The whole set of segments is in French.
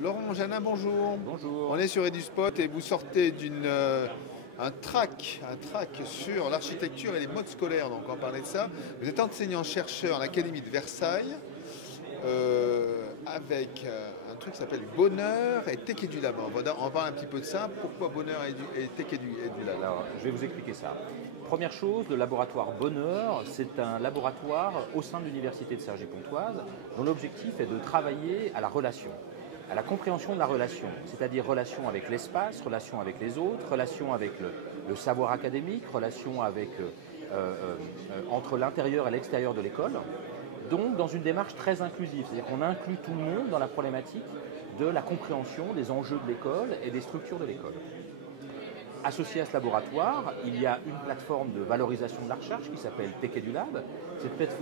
Laurent Janin, bonjour. Bonjour. On est sur EduSpot et vous sortez un track sur l'architecture et les modes scolaires. Donc on va parler de ça. Vous êtes enseignant-chercheur à l'Académie de Versailles avec un truc qui s'appelle Bonheur et Tech EduLab. On parle un petit peu de ça. Pourquoi Bonheur et Tech EduLab? Alors, je vais vous expliquer ça. Première chose, le laboratoire Bonheur, c'est un laboratoire au sein de l'Université de Cergy-Pontoise dont l'objectif est de travailler à la relation, à la compréhension de la relation, c'est-à-dire relation avec l'espace, relation avec les autres, relation avec le savoir académique, relation avec, entre l'intérieur et l'extérieur de l'école. Donc dans une démarche très inclusive, c'est-à-dire qu'on inclut tout le monde dans la problématique de la compréhension des enjeux de l'école et des structures de l'école. Associé à ce laboratoire, il y a une plateforme de valorisation de la recherche qui s'appelle Tech EduLab.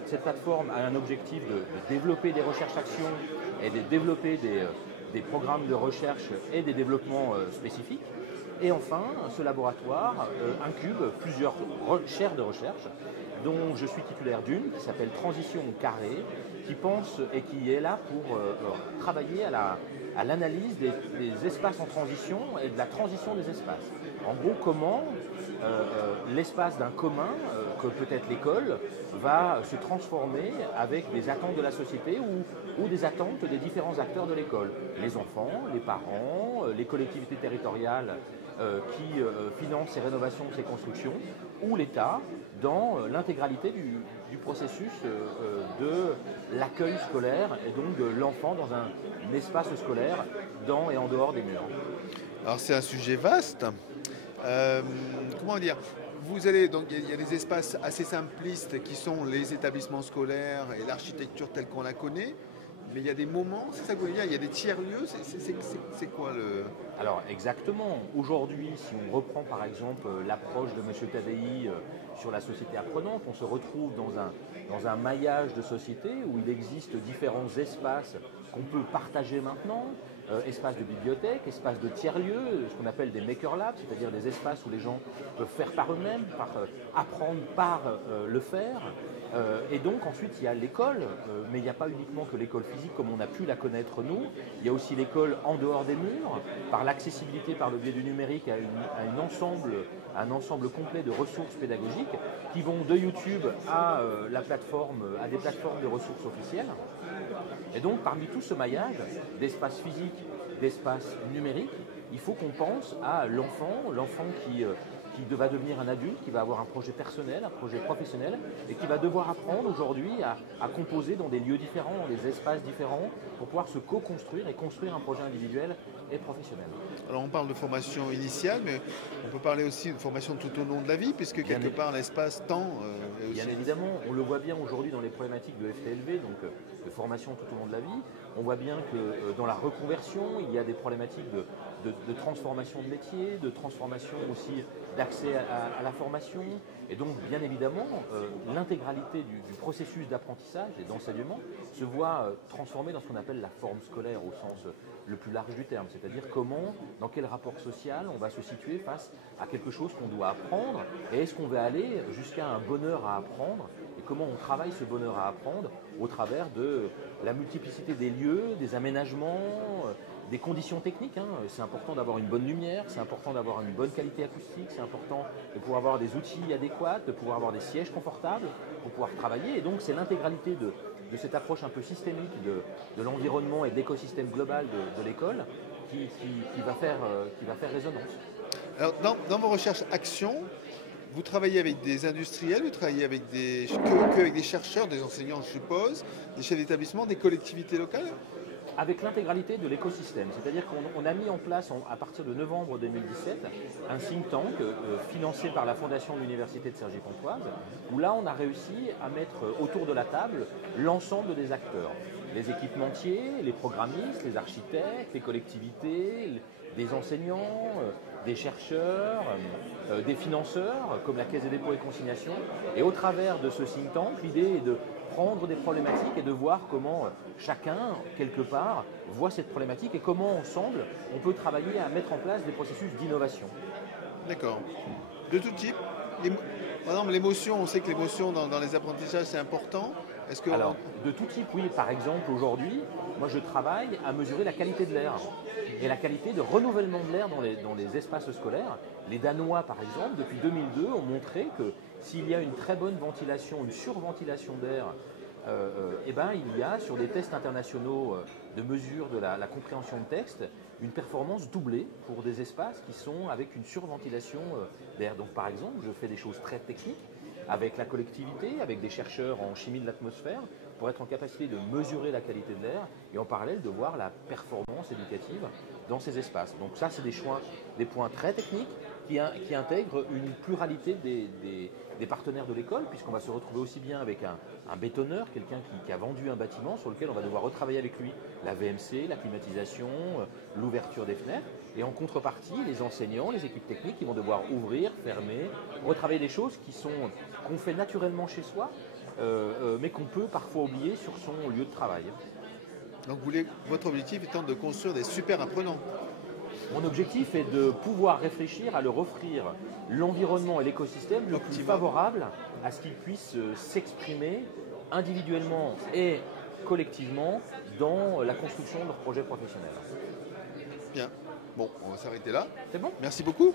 Cette plateforme a un objectif de développer des recherches-actions et de développer des programmes de recherche et des développements spécifiques. Et enfin, ce laboratoire incube plusieurs chaires de recherche, dont je suis titulaire d'une, qui s'appelle Transition Carré, qui pense et qui est là pour travailler à l'analyse des espaces en transition et de la transition des espaces. En gros, comment l'espace d'un commun, que peut être l'école, va se transformer avec des attentes de la société ou des attentes des différents acteurs de l'école. Les enfants, les parents, les collectivités territoriales qui financent ces rénovations, ces constructions, ou l'État dans l'intégralité du processus de l'accueil scolaire et donc de l'enfant dans un espace scolaire dans et en dehors des murs. Alors c'est un sujet vaste. Comment dire? Vous allez donc il y a des espaces assez simplistes qui sont les établissements scolaires et l'architecture telle qu'on la connaît. Mais il y a des moments, c'est ça que vous voulez dire, il y a des tiers-lieux, c'est quoi le... Alors exactement, aujourd'hui si on reprend par exemple l'approche de M. Tadei sur la société apprenante, on se retrouve dans un maillage de société où il existe différents espaces qu'on peut partager maintenant, espaces de bibliothèque, espaces de tiers-lieux, ce qu'on appelle des maker labs, c'est-à-dire des espaces où les gens peuvent faire par eux-mêmes, apprendre par le faire. Et donc ensuite il y a l'école, mais il n'y a pas uniquement que l'école physique comme on a pu la connaître nous, il y a aussi l'école en dehors des murs, par l'accessibilité par le biais du numérique à un ensemble complet de ressources pédagogiques qui vont de YouTube à des plateformes de ressources officielles. Et donc parmi tout ce maillage d'espace physique, d'espace numérique, il faut qu'on pense à l'enfant qui va devenir un adulte, qui va avoir un projet personnel, un projet professionnel, et qui va devoir apprendre aujourd'hui à composer dans des lieux différents, dans des espaces différents, pour pouvoir se co-construire et construire un projet individuel et professionnel. Alors on parle de formation initiale, mais on peut parler aussi de formation tout au long de la vie, puisque quelque part l'espace-temps est aussi... Bien évidemment, on le voit bien aujourd'hui dans les problématiques de FTLV, donc de formation tout au long de la vie. On voit bien que dans la reconversion, il y a des problématiques de transformation de métier, de transformation aussi d'accès à la formation. Et donc, bien évidemment, l'intégralité du processus d'apprentissage et d'enseignement se voit transformée dans ce qu'on appelle la forme scolaire au sens le plus large du terme. C'est-à-dire comment, dans quel rapport social on va se situer face à quelque chose qu'on doit apprendre et est-ce qu'on va aller jusqu'à un bonheur à apprendre et comment on travaille ce bonheur à apprendre au travers de la multiplicité des lieux, des aménagements, des conditions techniques. C'est important d'avoir une bonne lumière, c'est important d'avoir une bonne qualité acoustique, c'est important de pouvoir avoir des outils adéquats, de pouvoir avoir des sièges confortables pour pouvoir travailler. Et donc c'est l'intégralité de cette approche un peu systémique de l'environnement et de l'écosystème global de l'école qui va faire résonance. Alors dans vos recherches actions, vous travaillez avec des industriels, vous travaillez avec avec des chercheurs, des enseignants je suppose, des chefs d'établissement, des collectivités locales? Avec l'intégralité de l'écosystème. C'est-à-dire qu'on a mis en place, à partir de novembre 2017, un think tank financé par la Fondation de l'Université de Cergy-Pontoise, où là, on a réussi à mettre autour de la table l'ensemble des acteurs. Les équipementiers, les programmistes, les architectes, les collectivités, des enseignants, des chercheurs, des financeurs, comme la Caisse des dépôts et consignations. Et au travers de ce think tank, l'idée est de prendre des problématiques et de voir comment chacun, quelque part, voit cette problématique et comment ensemble on peut travailler à mettre en place des processus d'innovation. D'accord. De tout type. Par exemple, l'émotion, on sait que l'émotion dans les apprentissages c'est important. Est-ce que Alors, de tout type, oui. Par exemple, aujourd'hui, moi je travaille à mesurer la qualité de l'air et la qualité de renouvellement de l'air dans les espaces scolaires. Les Danois, par exemple, depuis 2002, ont montré que s'il y a une très bonne ventilation, une surventilation d'air, eh ben, il y a sur des tests internationaux de mesure de la compréhension de texte une performance doublée pour des espaces qui sont avec une surventilation d'air. Donc par exemple, je fais des choses très techniques avec la collectivité, avec des chercheurs en chimie de l'atmosphère, pour être en capacité de mesurer la qualité de l'air et en parallèle de voir la performance éducative dans ces espaces. Donc ça, c'est des points très techniques qui intègrent une pluralité des partenaires de l'école, puisqu'on va se retrouver aussi bien avec un bétonneur, quelqu'un qui a vendu un bâtiment sur lequel on va devoir retravailler avec lui la VMC, la climatisation, l'ouverture des fenêtres, et en contrepartie, les enseignants, les équipes techniques qui vont devoir ouvrir, fermer, retravailler des choses qu'on fait naturellement chez soi, mais qu'on peut parfois oublier sur son lieu de travail. donc votre objectif étant de construire des super apprenants? Mon objectif est de pouvoir réfléchir à leur offrir l'environnement et l'écosystème le plus favorable à ce qu'ils puissent s'exprimer individuellement et collectivement dans la construction de leur projet professionnel. Bien. Bon, on va s'arrêter là. C'est bon ? Merci beaucoup.